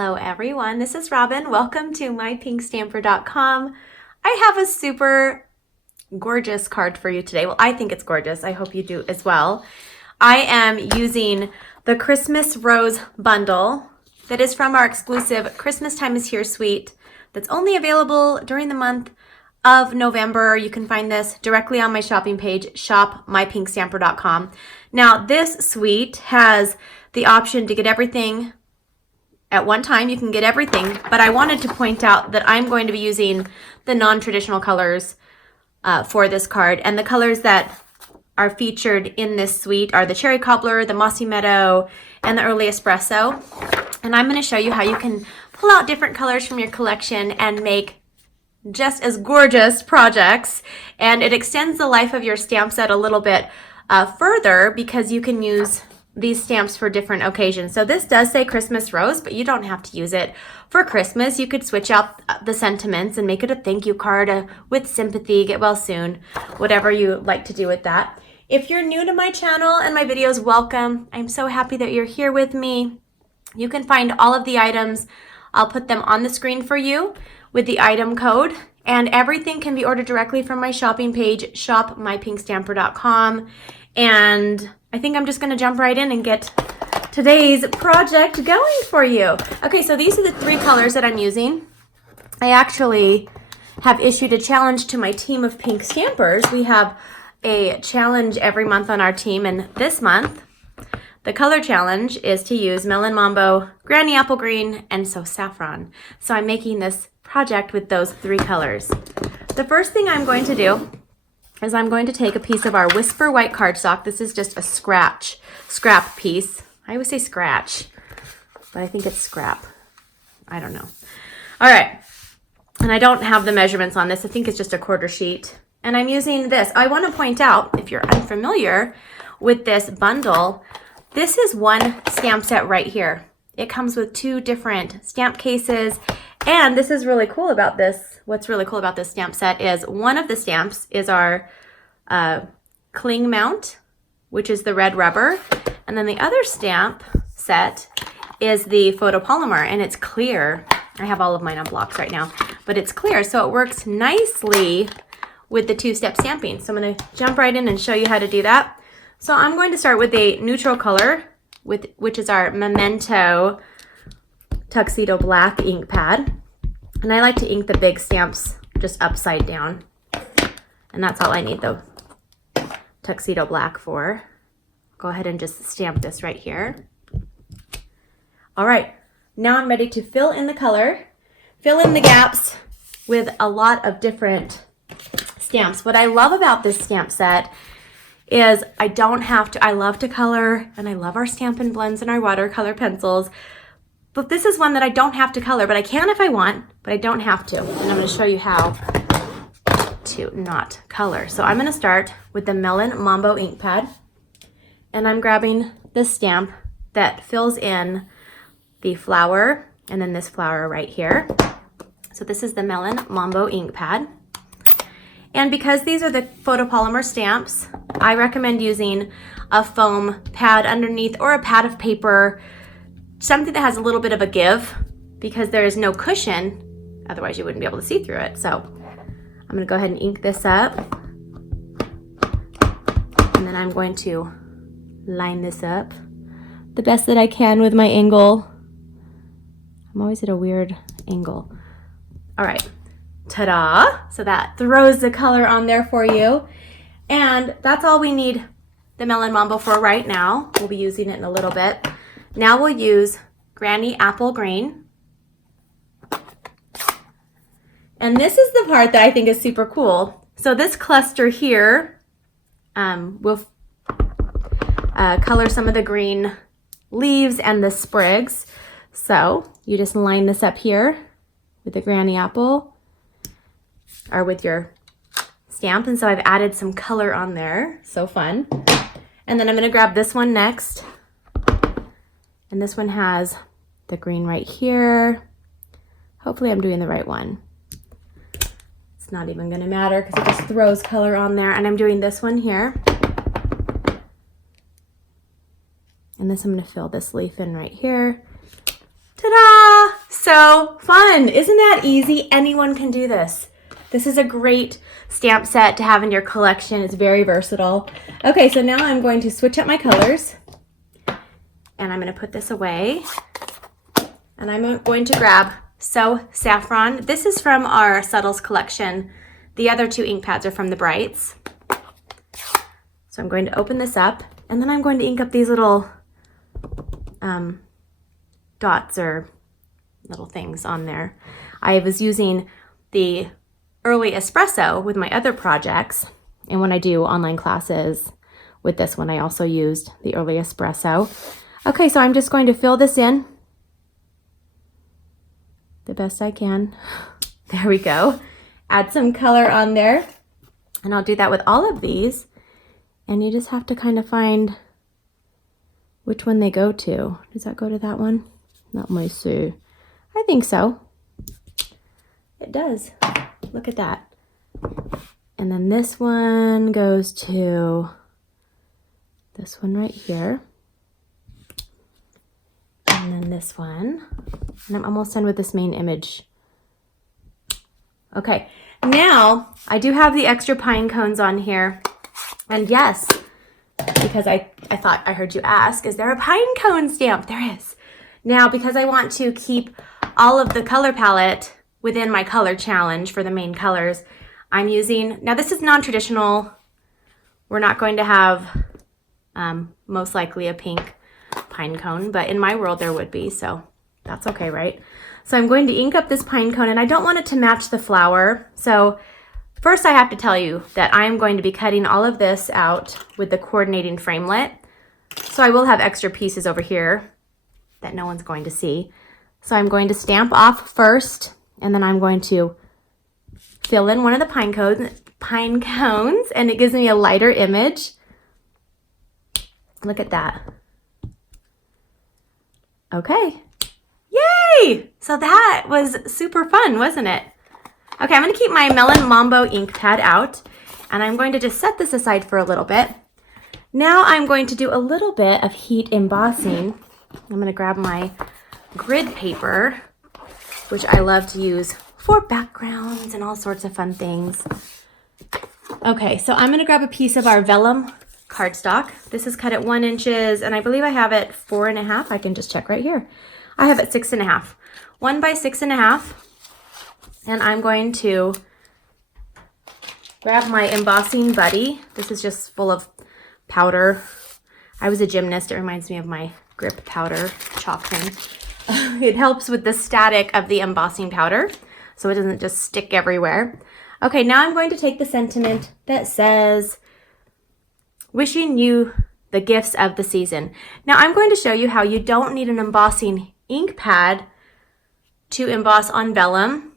Hello everyone, this is Robyn. Welcome to mypinkstamper.com. I have a super gorgeous card for you today. Well, I think it's gorgeous. I hope you do as well. I am using the Christmas Rose bundle that is from our exclusive Christmas Time is Here suite that's only available during the month of November. You can find this directly on my shopping page, shopmypinkstamper.com. Now, this suite has the option to get everything at one time. You can get everything, but I wanted to point out that I'm going to be using the non-traditional colors for this card, and the colors that are featured in this suite are the Cherry Cobbler, the Mossy Meadow, and the Early Espresso. And I'm going to show you how you can pull out different colors from your collection and make just as gorgeous projects, and it extends the life of your stamp set a little bit further because you can use these stamps for different occasions. So this does say Christmas Rose, but you don't have to use it for Christmas. You could switch out the sentiments and make it a thank you card with sympathy, get well soon, whatever you like to do with that. If you're new to my channel and my videos, welcome. I'm so happy that you're here with me. You can find all of the items. I'll put them on the screen for you with the item code, and everything can be ordered directly from my shopping page, shopmypinkstamper.com. And I think I'm just going to jump right in and get today's project going for you. Okay, so these are the three colors that I'm using. I actually have issued a challenge to my team of pink stampers. We have a challenge every month on our team, and this month the color challenge is to use Melon, Mambo, Granny Apple Green, and Saffron. So I'm making this project with those three colors. The first thing I'm going to do is I'm going to take a piece of our Whisper White cardstock. This is just a scrap piece. I always say scratch, but I think it's scrap. I don't know. All right, and I don't have the measurements on this. I think it's just a quarter sheet. And I'm using this. I want to point out, if you're unfamiliar with this bundle, this is one stamp set right here. It comes with two different stamp cases, and this is really cool about this. What's really cool about this stamp set is one of the stamps is our cling mount, which is the red rubber, and then the other stamp set is the photopolymer, and it's clear. I have all of mine on blocks right now, but it's clear, so it works nicely with the two-step stamping. So I'm going to jump right in and show you how to do that. So I'm going to start with a neutral color, which is our Memento Tuxedo Black ink pad. And I like to ink the big stamps just upside down. And that's all I need the Tuxedo Black for. Go ahead and just stamp this right here. All right, now I'm ready to fill in the color, fill in the gaps with a lot of different stamps. What I love about this stamp set is I don't have to, I love to color, and I love our Stampin' Blends and our watercolor pencils, but this is one that I don't have to color, but I can if I want, but I don't have to. And I'm going to show you how to not color. So I'm going to start with the Melon Mambo ink pad, and I'm grabbing the stamp that fills in the flower, and then this flower right here. So this is the Melon Mambo ink pad. And because these are the photopolymer stamps, I recommend using a foam pad underneath or a pad of paper, something that has a little bit of a give, because there is no cushion, otherwise you wouldn't be able to see through it. So I'm going to go ahead and ink this up, and then I'm going to line this up the best that I can with my angle. I'm always at a weird angle. All right. Ta-da! So that throws the color on there for you. And that's all we need the Melon Mambo for right now. We'll be using it in a little bit. Now we'll use Granny Apple Green. And this is the part that I think is super cool. So this cluster here will color some of the green leaves and the sprigs. So you just line this up here with the Granny Apple, or with your stamp, and so I've added some color on there. So fun. And then I'm going to grab this one next, and this one has the green right here. Hopefully I'm doing the right one. It's not even going to matter because it just throws color on there. And I'm doing this one here, and this I'm going to fill this leaf in right here. Ta-da! so fun. Isn't that easy? Anyone can do this. This is a great stamp set to have in your collection. It's very versatile. Okay, so now I'm going to switch up my colors. And I'm going to put this away. And I'm going to grab Saffron. This is from our Subtles collection. The other two ink pads are from the Brights. So I'm going to open this up. And then I'm going to ink up these little dots or little things on there. I was using the Early Espresso with my other projects. And when I do online classes with this one, I also used the Early Espresso. Okay, so I'm just going to fill this in the best I can. There we go. Add some color on there. And I'll do that with all of these. And you just have to kind of find which one they go to. Does that go to that one? Let me see. I think so. It does. Look at that. And then this one goes to this one right here. And then this one. And I'm almost done with this main image. Okay, now I do have the extra pine cones on here. And yes, because I thought I heard you ask, is there a pine cone stamp? There is. Now, because I want to keep all of the color palette within my color challenge for the main colors, I'm using, now this is non-traditional. We're not going to have most likely a pink pine cone, but in my world there would be, so that's okay, right? So I'm going to ink up this pine cone, and I don't want it to match the flower. So first I have to tell you that I'm going to be cutting all of this out with the coordinating framelit. So I will have extra pieces over here that no one's going to see. So I'm going to stamp off first, and then I'm going to fill in one of the pine cones, and it gives me a lighter image. Look at that. Okay. Yay! So that was super fun, wasn't it? Okay, I'm going to keep my Melon MAMBO ink pad out, and I'm going to just set this aside for a little bit. Now I'm going to do a little bit of heat embossing. I'm going to grab my grid paper, which I love to use for backgrounds and all sorts of fun things. Okay, so I'm going to grab a piece of our VELLUM cardstock. This is cut at 1 inch, and I believe I have it 4.5. I can just check right here. I have it 6.5. 1 by 6.5. And I'm going to grab my embossing buddy. This is just full of powder. I was a gymnast. It reminds me of my grip powder chalk thing. It helps with the static of the embossing powder, so it doesn't just stick everywhere. Okay, now I'm going to take the sentiment that says, wishing you the gifts of the season. Now I'm going to show you how you don't need an embossing ink pad to emboss on vellum.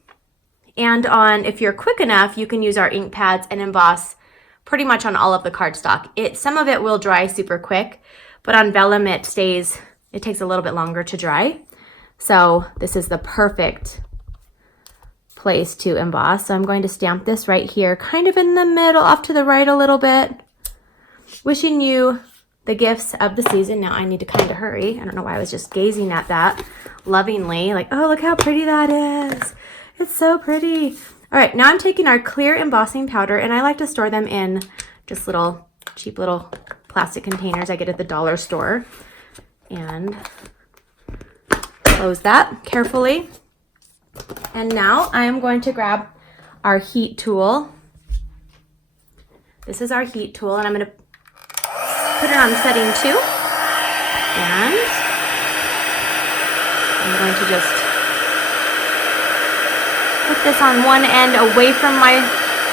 And on, if you're quick enough, you can use our ink pads and emboss pretty much on all of the cardstock. Some of it will dry super quick, but on vellum it takes a little bit longer to dry. So this is the perfect place to emboss. So I'm going to stamp this right here, kind of in the middle, off to the right a little bit. Wishing you the gifts of the season. Now I need to kind of hurry. I don't know why I was just gazing at that lovingly, like, oh, look how pretty that is. It's so pretty. All right, now I'm taking our clear embossing powder, and I like to store them in just little cheap little plastic containers I get at the dollar store. And close that carefully. And now I am going to grab our heat tool. This is our heat tool, and I'm going to put it on setting 2. And I'm going to just put this on one end away from my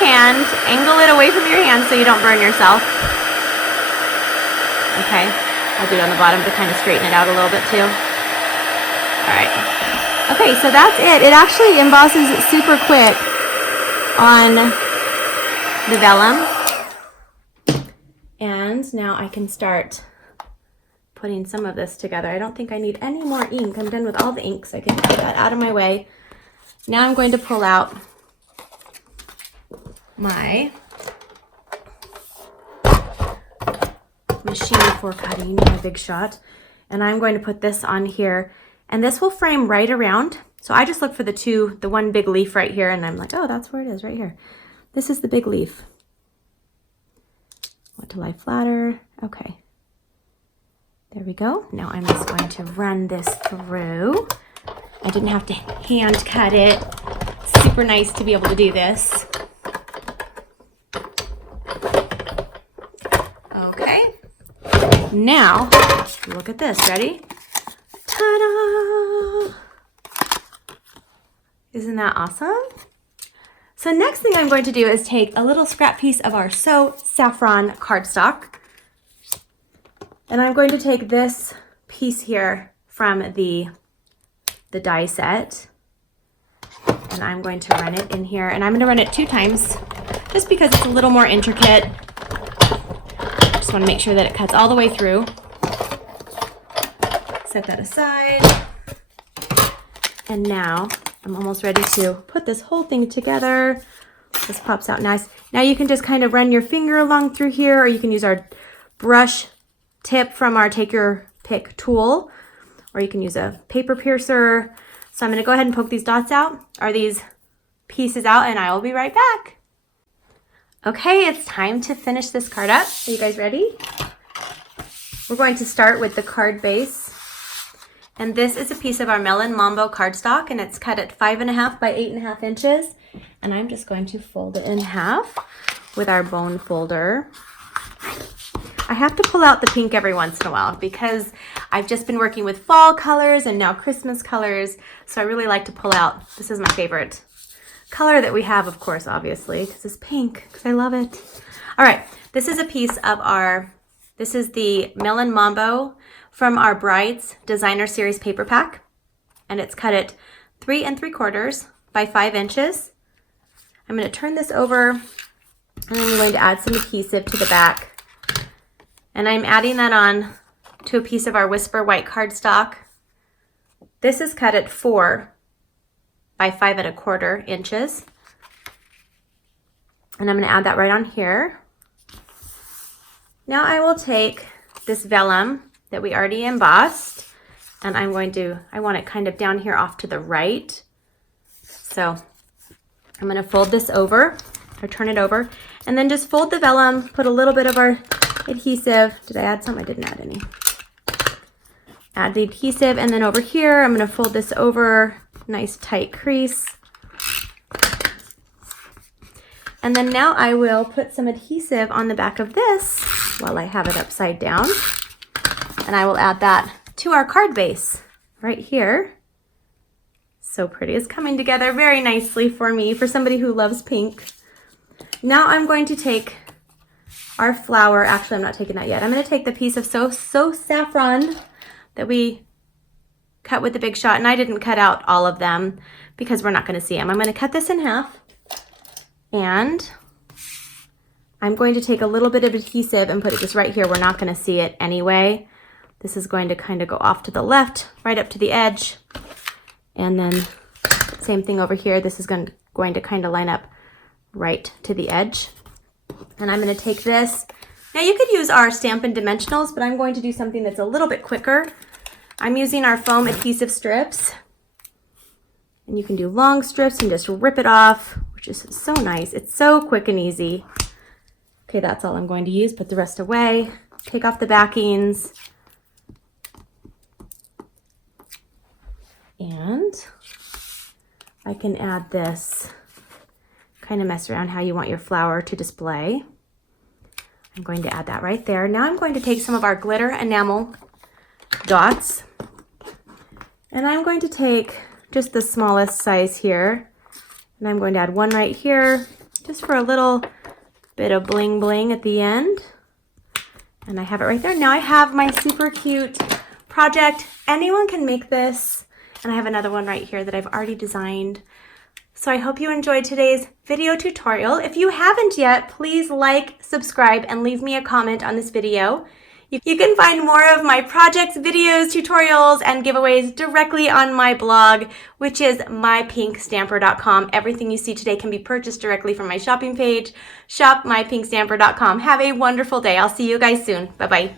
hand. Angle it away from your hand so you don't burn yourself. Okay, I'll do it on the bottom to kind of straighten it out a little bit too. All right. Okay, so that's it. It actually embosses super quick on the vellum. And now I can start putting some of this together. I don't think I need any more ink. I'm done with all the ink, so I can get that out of my way. Now I'm going to pull out my machine for cutting, my Big Shot, and I'm going to put this on here, and this will frame right around So I just look for the one big leaf right here, and I'm like, oh, that's where it is, right here. This is the big leaf. Want to lie flatter. Okay. There we go. Now I'm just going to run this through. I didn't have to hand cut it. Super nice to be able to do this. Okay. Now, look at this. Ready? Ta-da! Isn't that awesome? So next thing I'm going to do is take a little scrap piece of our Saffron cardstock. And I'm going to take this piece here from the die set. And I'm going to run it in here. And I'm going to run it 2 times just because it's a little more intricate. Just want to make sure that it cuts all the way through. Set that aside. And now I'm almost ready to put this whole thing together. This pops out nice. Now you can just kind of run your finger along through here, or you can use our brush tip from our Take Your Pick tool, or you can use a paper piercer. So I'm going to go ahead and poke these dots out, or these pieces out, and I will be right back. Okay, it's time to finish this card up. Are you guys ready? We're going to start with the card base. And this is a piece of our MELON MAMBO cardstock, and it's cut at 5.5 by 8.5 inches. And I'm just going to fold it in half with our bone folder. I have to pull out the pink every once in a while because I've just been working with fall colors and now Christmas colors. So I really like to pull out, this is my favorite color that we have, of course, obviously, because it's pink, because I love it. All right, this is a piece of this is the MELON MAMBO from our Brides Designer Series paper pack, and it's cut at 3 3/4 by 5 inches. I'm going to turn this over, and I'm going to add some adhesive to the back, and I'm adding that on to a piece of our Whisper White cardstock. This is cut at 4 by 5 1/4 inches, and I'm going to add that right on here. Now I will take this vellum that we already embossed, and I want it kind of down here off to the right. So I'm going to fold this over, or turn it over, and then just fold the vellum, put a little bit of our adhesive. Did I add some? I didn't add any. Add the adhesive, and then over here, I'm going to fold this over, nice tight crease. And then now I will put some adhesive on the back of this while I have it upside down. And I will add that to our card base right here. So pretty. It's coming together very nicely for me, for somebody who loves pink. Now I'm going to take our flower. Actually, I'm not taking that yet. I'm going to take the piece of So Saffron that we cut with the Big Shot. And I didn't cut out all of them because we're not going to see them. I'm going to cut this in half. And I'm going to take a little bit of adhesive and put it just right here. We're not going to see it anyway. This is going to kind of go off to the left, right up to the edge. And then same thing over here. This is going to kind of line up right to the edge. And I'm going to take this. Now you could use our Stampin' Dimensionals, but I'm going to do something that's a little bit quicker. I'm using our foam adhesive strips. And you can do long strips and just rip it off, which is so nice. It's so quick and easy. Okay, that's all I'm going to use. Put the rest away. Take off the backings. And I can add this, kind of mess around how you want your flower to display. I'm going to add that right there. Now I'm going to take some of our glitter enamel dots, and I'm going to take just the smallest size here, and I'm going to add one right here just for a little bit of bling bling at the end. And I have it right there. Now I have my super cute project. Anyone can make this. And I have another one right here that I've already designed. So I hope you enjoyed today's video tutorial. If you haven't yet, please like, subscribe, and leave me a comment on this video. You can find more of my projects, videos, tutorials, and giveaways directly on my blog, which is mypinkstamper.com. Everything you see today can be purchased directly from my shopping page, shopmypinkstamper.com. Have a wonderful day. I'll see you guys soon. Bye-bye.